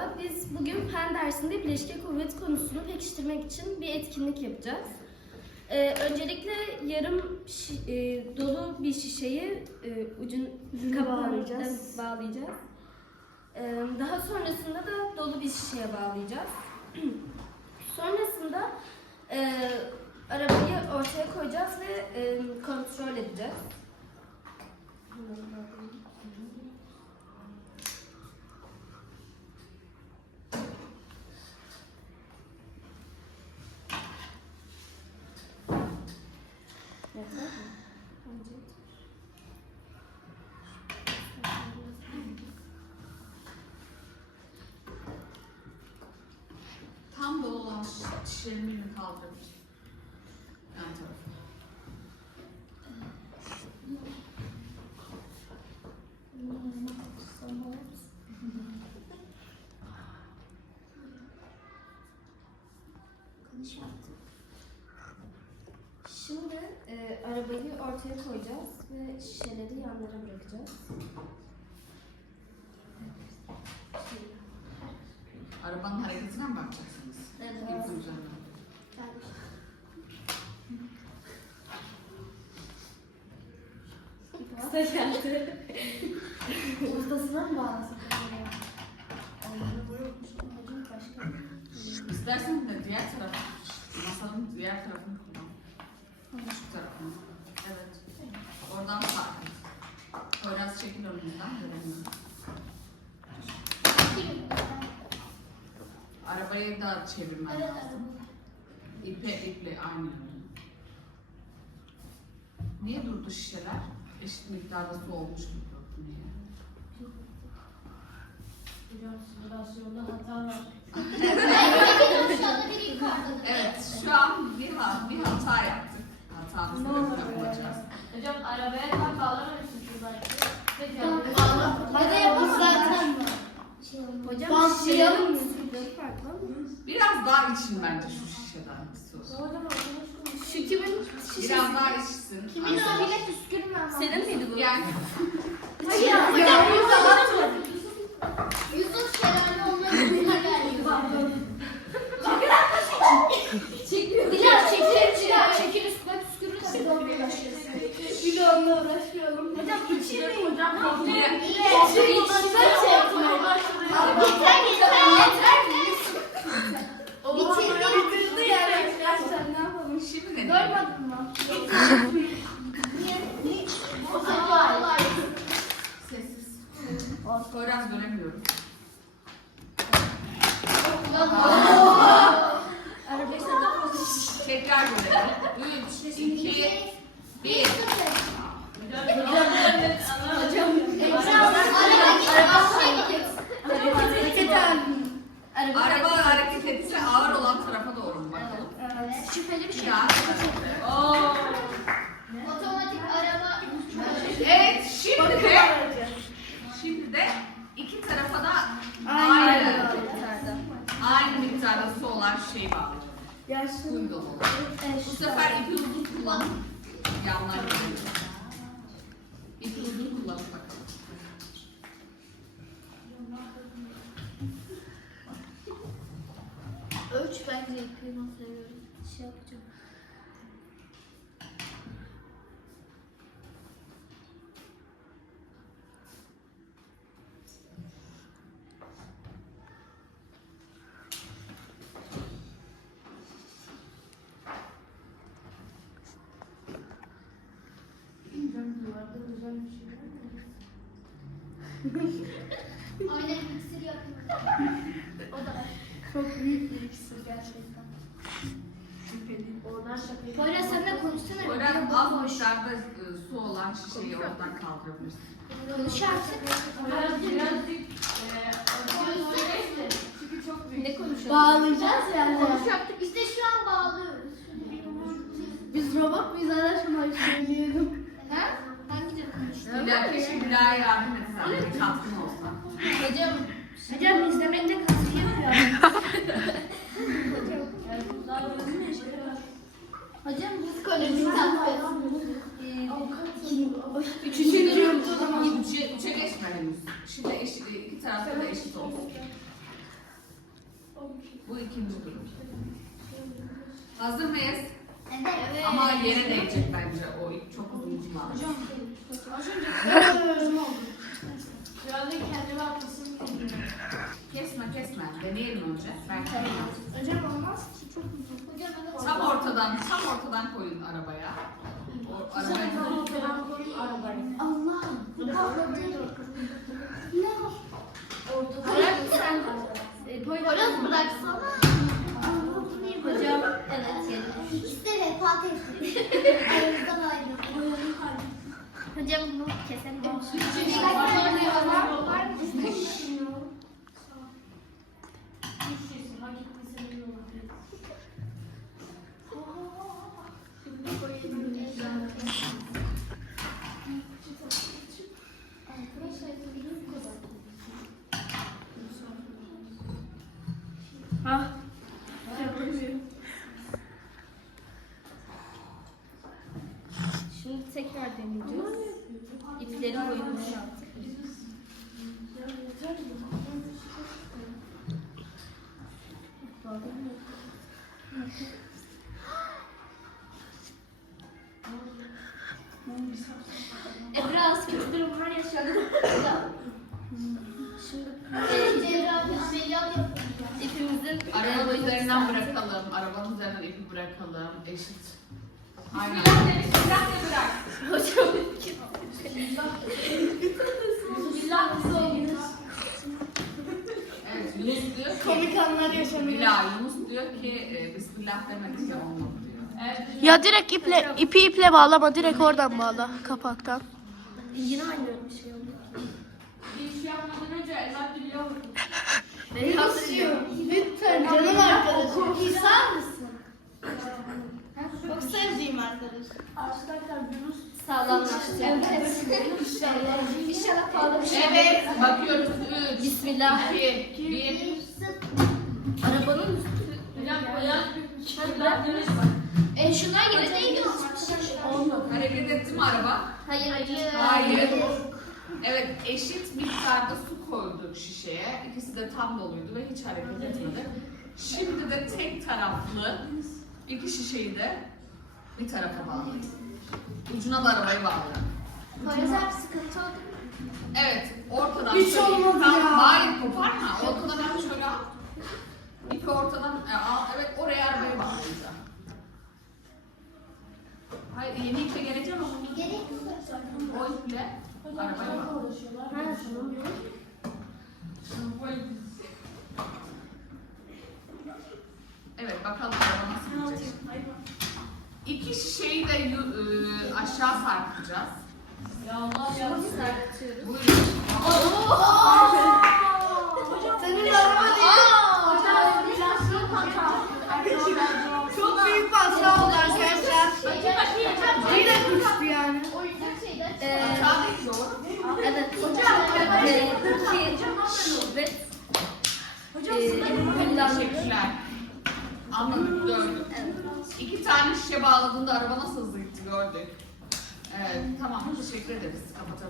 Merhaba, biz bugün fen dersinde bileşke kuvvet konusunu pekiştirmek için bir etkinlik yapacağız. Ee, öncelikle yarım şi- e, dolu bir şişeyi e, ucun kapağına bağlayacağız. bağlayacağız. Ee, daha sonrasında da dolu bir şişeye bağlayacağız. sonrasında e, arabayı ortaya koyacağız ve e, kontrol edeceğiz. Olan şişelerini mi kaldırır? Yan tarafa. Şimdi e, arabayı ortaya koyacağız ve şişeleri yanlara bırakacağız. Arabanın hareketine mi bakacaksınız? Kısa geldi. Ustasına mı bağlasın? İstersen de diğer tarafı, masanın diğer tarafını kullan. Şu tarafını. Evet. Oradan fark et. Biraz çekil önümüzden göremiyorum. Arabayı da çevirmen lazım. İpe iple aynı. Niye durdu şişeler? Eşit miktarda su olmuş gibi durdu niye? Hocam simülasyonda hata var. Evet, şu an bir, ha- bir hata yaptık. Hatanın sebebini bulacağız. Hocam arabaya tam Biraz daha için bence şu şişeden istiyorsun. Şu kimin Biraz daha içsin. Kimin o bile püskürmem. Senin miydi bu? Yani Hayır. Hocam Yusuf Şelale olmayı geldi. Dilar çekil Dilar çekil üstüne püskürürüz. Bir onunla uğraşıyorum. Hocam içirmeyin. Hocam Yine- Yeter yeter yeter. Bitirdim. Bitirdi yani arkadaşlar ne yapalım? şimdi ne? Görmedin mi? Niye? O zaman Sessiz. Poyraz göremiyoruz. Arabayı sana Tekrar görelim. 3, 2, 1. Araba hareket etse ağır olan tarafa doğru mu bakalım? Şüpheli bir şey. Bir daha. Oo. Otomatik araba. Evet, şimdi de şimdi de iki tarafa da aynı aynı miktarda su olan bağlayacağız. Suyu dolu. Bu sefer ipi uzun kullanın. Yanlar. İpi uzun kullanın bakalım. Ölç bence ipi nasıl Şey yapacağım. Aynen iksir yapın. O da var. Çok büyük bir iksir gerçekten. Oradan şakayı. Poyraz sen de konuşsana. Oradan az miktarda e, su olan şişeyi oradan kaldırabilirsin. Konuş artık. Biraz birazcık Çünkü çok büyük. Ne konuşuyoruz? Bağlayacağız yani. Konuş yaptık. Biz de şu an bağlıyoruz. Biz robot muyuz araştırmayı söyleyelim. Bir daha keşke daha yardım etsen. Bir katkın olsa. Hocam Hocam izlemekte katkı yapıyor. Hocam biz koleji takıyoruz. üçüncü diyorum. Üçe, üçe geçme henüz. Şimdi eşit, iki tarafta da eşit olsun. Bu ikinci durum. Hazır mıyız? Evet. Ama yere değecek bence o çok uzun ucuna. Birazdan kendime atlasın. Kesme kesme. Deneyelim önce. Belki yapamaz. Hocam olmaz ki çok uzun. Hocam evet. Tam ortadan, tam ortadan koyun arabaya. O arabaya. Allah. Ne? Hocam bunu keselim. Ha. Şimdi üzerinden bırakalım. Arabanın üzerinden ipi bırakalım. Eşit. Aynen. Bismillah de bırak. Hocam Bismillah bize olmuş. Evet Yunus diyor ki. Komik anlar yaşanıyor. Bila Yunus diyor ki e, Bismillah demedik ya olmadı diyor. Evet. Ya direkt iple, ipi iple bağlama, direkt oradan bağla kapaktan. yine aynı bir şey oldu. Bir iş yapmadan önce elbette bile olur. Beyaz diyor. Lütfen canım arkadaşım. İnsan mısın? Çok sevdiğim arkadaş. Arkadaşlar Yunus. Sağlamlaştı. Evet. İnşallah. İnşallah pahalı bir şey. Evet bakıyoruz. 3, Bismillah. 2, 1. Bir sıfır. Arabanın üstü. Hocam beyaz bir Bismillah Yunus. E şundan değdi Olmadı. Hareket etti mi araba? Hayır hayır. Hayır. Evet eşit miktarda su koyduk şişeye. İkisi de tam doluydu ve hiç hareket etmedi. Şimdi de tek taraflı iki şişeyi de bir tarafa bağlayın. Ucuna da arabayı bağlayın. Poyraz abi sıkıntı oldu. Evet, ortadan Hiç şöyle olmadı tam, ya. Hayır, koparma. Ortadan hem şöyle al. İpi ortadan e, al. Evet, oraya arabayı bağlayacağım. Hayır, yeni iple geleceğim ama Gerek yok. o iple Ha, tamam. Evet, bakalım araba nasıl gidecek. İki şişeyi de yu- e, aşağı sarkacağız. Ya Allah ya. Sarkıtıyoruz. Buyurun. Senin araba değil. Hocam bilansını Çok büyük bir oldu arkadaşlar. Yine düştü yani. O yüzden şeyden Ee, Hata değil, doğru. evet. Hocam. E, iki ve e, Teşekkürler. Anladık, gördük. İki tane şişe bağladığında araba nasıl hızlı gitti gördük. Evet, tamam teşekkür ederiz. Kapatalım.